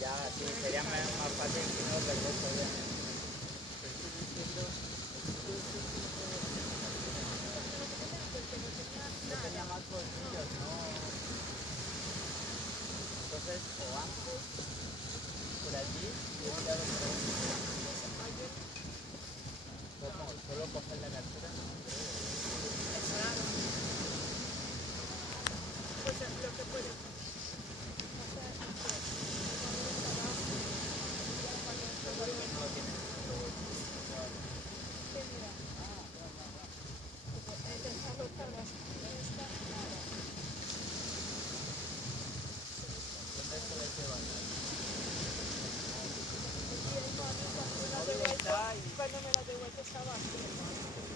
Ya, sí, sería más fácil si no perder todo. No tenía más bolsillos, no. Entonces, o antes, por allí, y he tirado por ahí. ¿Cómo? ¿Solo coger la cartera? No creo. Es raro. Pues lo que puede hacer Seguro que no lo tienen todo. que mira, dejarlo cargar. ¿Dónde suele llevar? Y el mami cuando me la devuelto estaba así, hermano.